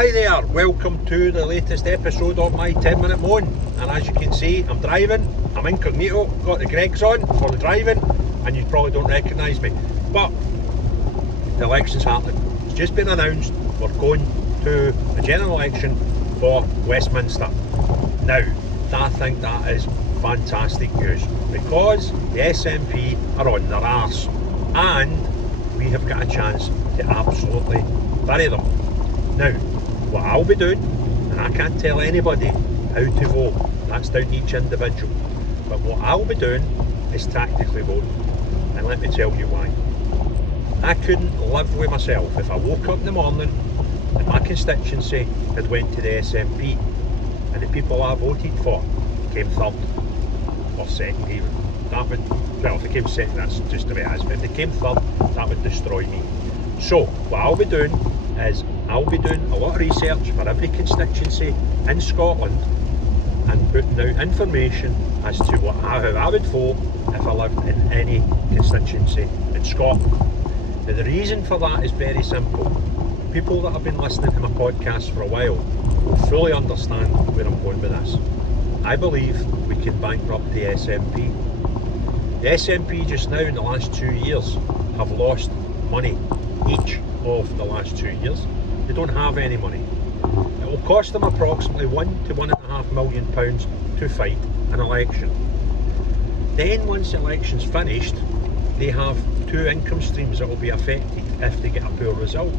Hi there, welcome to the latest episode of my 10-minute moan. And as you can see, I'm driving, I'm incognito, got the Gregs on for the driving, and you probably don't recognise me. But the election's happening. It's just been announced we're going to a general election for Westminster. Now, I think that is fantastic news because the SNP are on their arse and we have got a chance to absolutely bury them. Now, what I'll be doing, and I can't tell anybody how to vote, that's down to each individual, but what I'll be doing is tactically voting, and let me tell you why. I couldn't live with myself if I woke up in the morning and my constituency had went to the SNP and the people I voted for came third or second even. That would, well, if they came second, that's just the way it is, but if they came third, that would destroy me. So what I'll be doing is I'll be doing a lot of research for every constituency in Scotland and putting out information as to how I would vote if I lived in any constituency in Scotland. Now the reason for that is very simple. People that have been listening to my podcast for a while will fully understand where I'm going with this. I believe we can bankrupt the SNP. The SNP just now in the last 2 years have lost money each of the last 2 years. They don't have any money. It will cost them approximately £1 to £1.5 million to fight an election. Then once the election's finished, they have two income streams that will be affected if they get a poor result.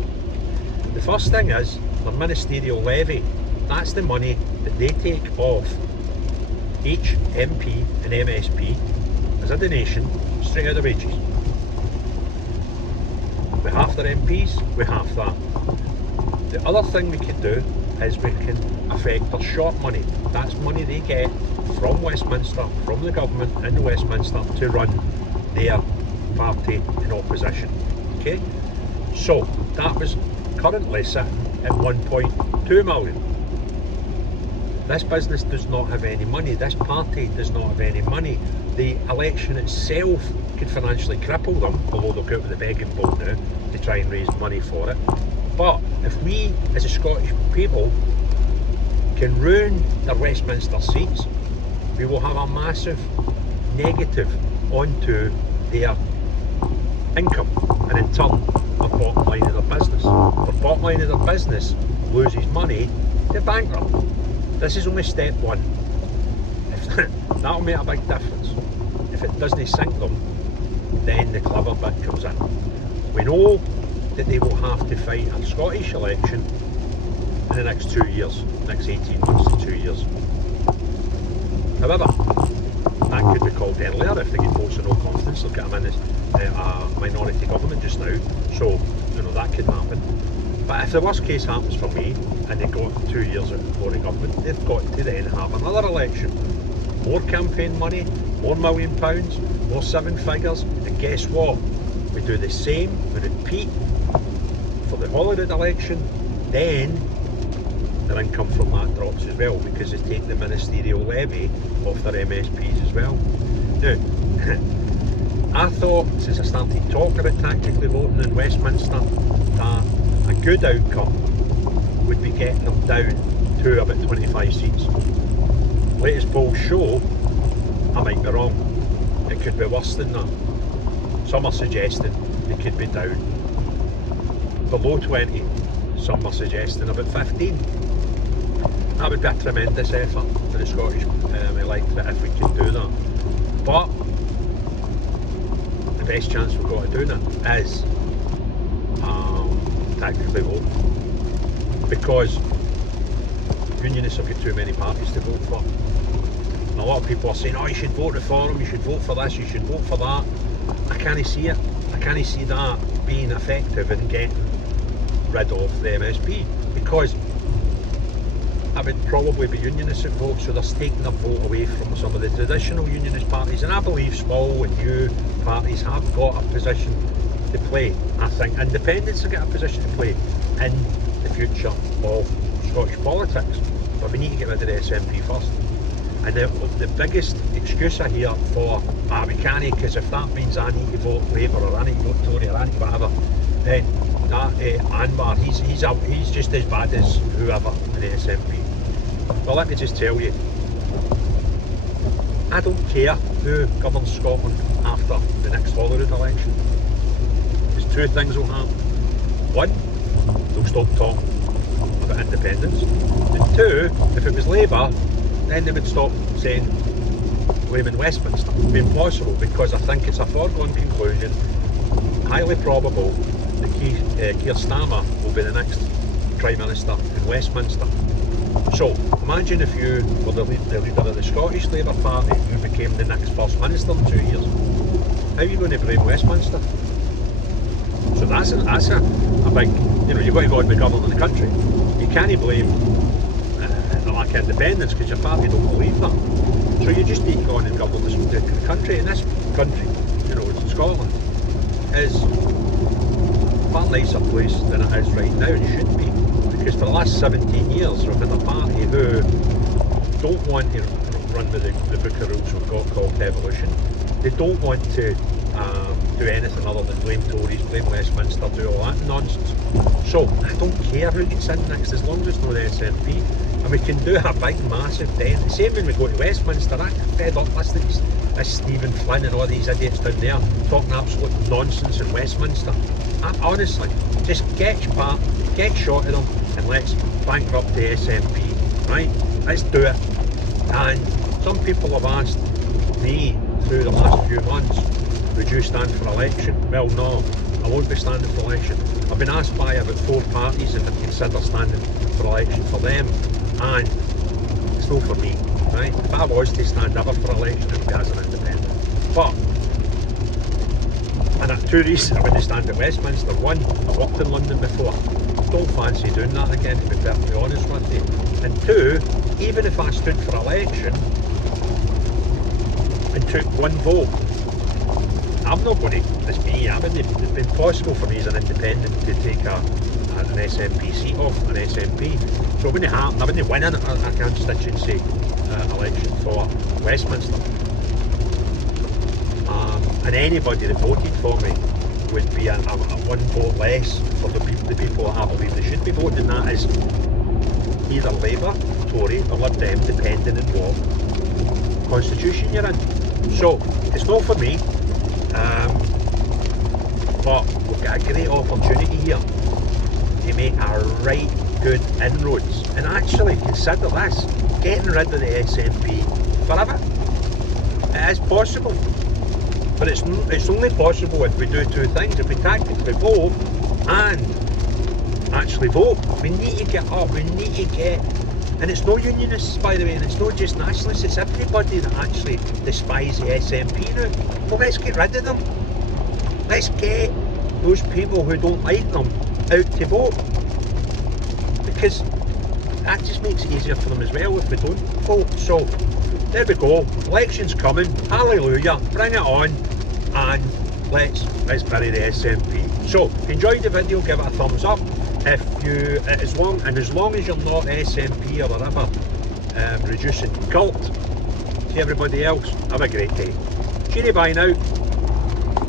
The first thing is their ministerial levy. That's the money that they take off each MP and MSP as a donation straight out of wages. We have their MPs, we have that. The other thing we can do is we can affect their short money. That's money they get from Westminster, from the government in Westminster to run their party in opposition. Okay? So that was currently sitting at 1.2 million. This business does not have any money. This party does not have any money. The election itself could financially cripple them, although they'll go out with the begging bowl now to try and raise money for it. But if we, as a Scottish people, can ruin their Westminster seats, we will have a massive negative onto their income and in turn the bottom line of their business. The bottom line of their business loses money, they're bankrupt. This is only step one. That'll make a big difference. If it doesn't sink them, then the clever bit comes in. We know that they will have to fight a Scottish election in the next 2 years, next 18 months to 2 years. However, that could be called earlier if they get votes of no confidence. Look at them in a minority government just now, so you know that could happen. But if the worst case happens for me and they got 2 years of Tory government, they've got to then have another election. More campaign money, more £1 million, more seven figures, and guess what? We do the same, we repeat for the Holyrood election, then their income from that drops as well because they take the ministerial levy off their MSPs as well. Now, I thought since I started talking about tactically voting in Westminster that a good outcome would be getting them down to about 25 seats. Latest polls show I might be wrong. It could be worse than that. Some are suggesting they could be down below 20. Some are suggesting about 15. That would be a tremendous effort for the Scottish electorate if we can do that. But the best chance we've got of doing it is tactically vote, because unionists have got too many parties to vote for. And a lot of people are saying, oh, you should vote Reform, you should vote for this, you should vote for that. I can't see it. I can't see that being effective in getting rid of the MSP, because it would probably be unionists that vote, so they're taking their vote away from some of the traditional unionist parties, and I believe small and new parties have got a position to play. I think independents have got a position to play in the future of Scottish politics, but we need to get rid of the SNP first. And the biggest excuse I hear for we can't, because if that means I need to vote Labour or I need to vote Tory or I need to whatever, then That Anwar, he's just as bad as whoever in the SNP. Well, let me just tell you, I don't care who governs Scotland after the next Holyrood election. There's two things will happen. One, they'll stop talking about independence. And two, if it was Labour, then they would stop saying blaming Westminster. It'd be impossible, because I think it's a foregone conclusion, highly probable that Keir Starmer will be the next Prime Minister in Westminster. So imagine if you were the leader of the Scottish Labour Party who became the next First Minister in 2 years. How are you going to blame Westminster? So that's a big, you've got to go and be governing the country. You can't blame the lack of independence because your party don't believe that. So you just need to go on and govern the country. And this country, Scotland, is a far nicer place than it is right now, and it should be. Because for the last 17 years we've had a party who don't want to run with the book of rules we've got called devolution. They don't want to do anything other than blame Tories, blame Westminster, do all that nonsense. So I don't care who gets in next, as long as it's not the SNP. And we can do a big massive dent. Same when we go to Westminster, I'm fed up listening to this Stephen Flynn and all these idiots down there talking absolute nonsense in Westminster. Honestly, just get shot at them and let's bankrupt the SNP, right? Let's do it. And some people have asked me through the last few months, would you stand for election? Well, no, I won't be standing for election. I've been asked by about 4 parties if I'd consider standing for election for them, and it's not for me, right? If I was to stand ever for election, it would be as an independent. But, and there are 2 reasons I wouldn't stand at Westminster. One, I've worked in London before. Don't fancy doing that again, to be perfectly honest with you. And 2, even if I stood for election and took 1 vote, I'm not going to, it's been possible for me as an independent to take an SNP seat off an SNP. So it wouldn't happen. I wouldn't win a constituency election for Westminster. And anybody that voted for me would be a 1 vote less for the people that I believe they should be voting, and that is either Labour, Tory or Lib Dem, depending on what constitution you're in. So it's not for me, but we've got a great opportunity here to make a right good inroads, and actually consider this, getting rid of the SNP forever. It is possible. But it's only possible if we do 2 things. If we tactically vote and actually vote. We need to get up, we need to get, and it's no unionists, by the way, and it's not just nationalists, it's everybody that actually despise the SNP now. Well, let's get rid of them. Let's get those people who don't like them out to vote. Because that just makes it easier for them as well if we don't vote. So, there we go, election's coming, hallelujah, bring it on, and let's bury the SNP. So, if you enjoyed the video, give it a thumbs up. If you, as long as you're not SNP or whatever, reducing cult to everybody else, have a great day. Cheery bye now.